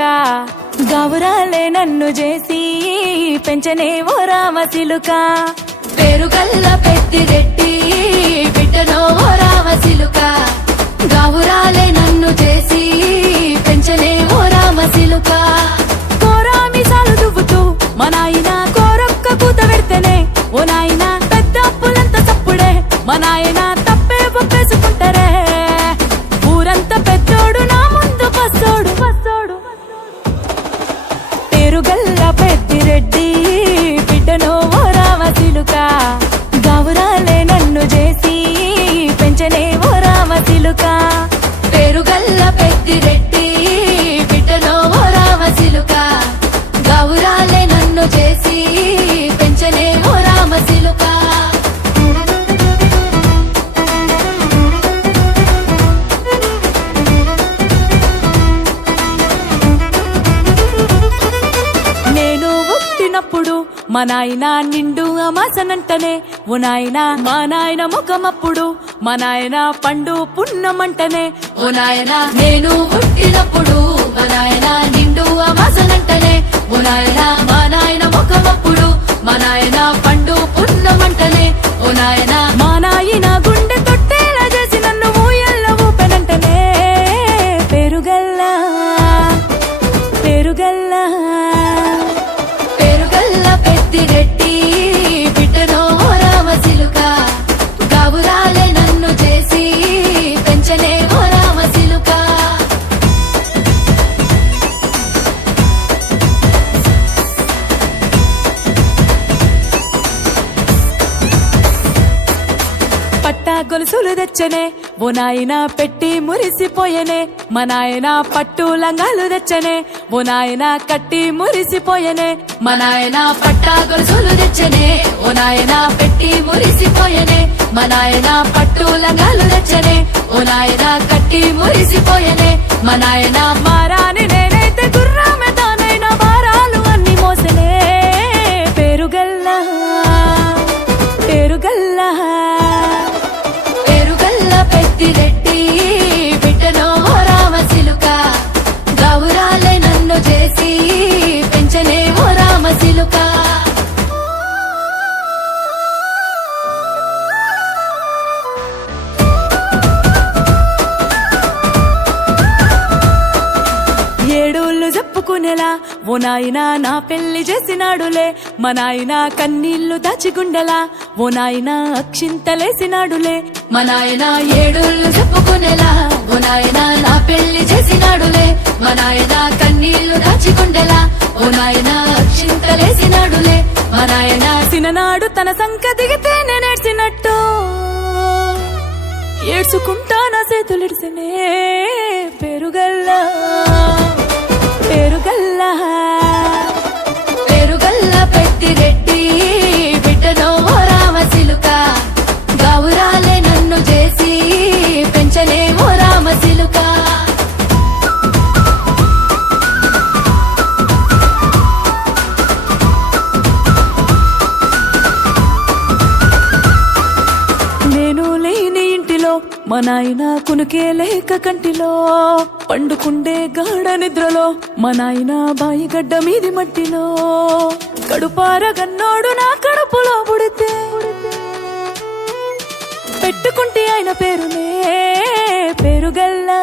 సిలుక గౌరాలే నన్ను చేసి పెంచనే ఓ రామ సిలుక పేరుగల్ల పెద్దిరెడ్డి బిడ్డనో ఓ రామ సిలుక గౌరాలే నన్ను చేసి పెంచనే ఓ రామ సిలుక కోరామిసాలు దువ్వుతూ మా నాయన కోరొక్క కూత పెడితేనే ఓ నాయన పెద్ద అప్పులంత సప్పుడే మా నాయన తప్పే ఒప్పేసుకుంటారే ఊరంతా పెద్దోడు నా ముందు పస్తోడు పేరుగల్ల పెద్దిరెడ్డి బిడ్డనో ఓ రామ సిలుక గౌరాలే నన్ను చేసి పెంచనే ఓ రామ సిలుక పేరుగల్ల పెద్దిరెడ్డి బిడ్డనో ఓ రామ సిలుక గౌరాలే నన్ను చేసి పెంచనే ఓ రామ సిలుక నేను పుట్టినప్పుడు మా నాయన నిండు అమాసనంటనే ఓ నాయన మా నాయన ముఖమప్పుడు మా నాయన పండు పున్నమంటనే ఓ నాయనా నేను పుట్టినప్పుడు మా నాయన నిండు అమాసనంటనే ఓ నాయనా మా నాయన ముఖమప్పుడు మా నాయన పండు పున్నమంటనే ఓ నాయనా మా నాయన గుండె తొట్టేలా చేసి నన్ను ఊయల్ల ఊపెనంటనే పేరుగల్లా పేరుగల్ల పెద్దిరెడ్డి బిడ్డనో ఓ రామ సిలుక గౌరాలే నన్ను చేసి పెంచనే ఓ రామ సిలుక పట్టా గొలుసులు తెచ్చనే ఓ నాయన పెట్టి మురిసిపోయనే మా నాయన పట్టు లంగాలు తెచ్చనే ఓ నాయన కట్టి మురిసిపోయనే మా నాయన పట్టా గొలుసులు తెచ్చనే ఓ నాయన పెట్టి మురిసిపోయనే మా నాయన పట్టు లంగాలు తెచ్చనే ఓ నాయన కట్టి మురిసిపోయనే మా నాయన మారాని నేనైతే గుర్రామె తానైనా భారాలు అన్ని మోసనే పేరుగల్లా పేరుగల్లా పేరుగల్ల పెద్దిరెడ్డి బిడ్డనో ఓ రామ సిలుక గౌరాలే నన్ను చేసి పెంచనే ఓ రామ సిలుక ఏడోళ్ళు చెప్పుకునేలా ఓ నాయన నా పెళ్లి చేసినాడులే మా నాయన కన్నీళ్లు దాచిగుండెలా ఓ నాయన అక్షింతలేసినాడులే మా నాయన ఏడుళ్ళు చెప్పుకునేలా ఓ నాయన నా పెళ్లి చేసినాడులే మా నాయన కన్నీళ్లు దాచికుండెలా ఓ నాయన అక్షింతలేసినాడులే మా నాయన సిననాడు తన సంక దిగితే నేనేడ్చినట్టు ఏడ్చుకుంటా నా చేతులిడిసినే పేరుగల్లా పేరుగల్లా పేరుగల్ల పెద్దిరెడ్డి బిడ్డనో ఓ రామ సిలుక గౌరాలే నన్ను చేసి పెంచనే ఓ రామ సిలుక నేను లేని ఇంటిలో మా నాయన కునుకే లేక కంటిలో పండుకుండే గాఢ నిద్రలో మా నాయన బాయి గడ్డ మీది మట్టిలో కడుపార గన్నోడు నా కడుపులో పుడితే పెట్టుకుంటే ఆయన పేరునే పేరుగల్లా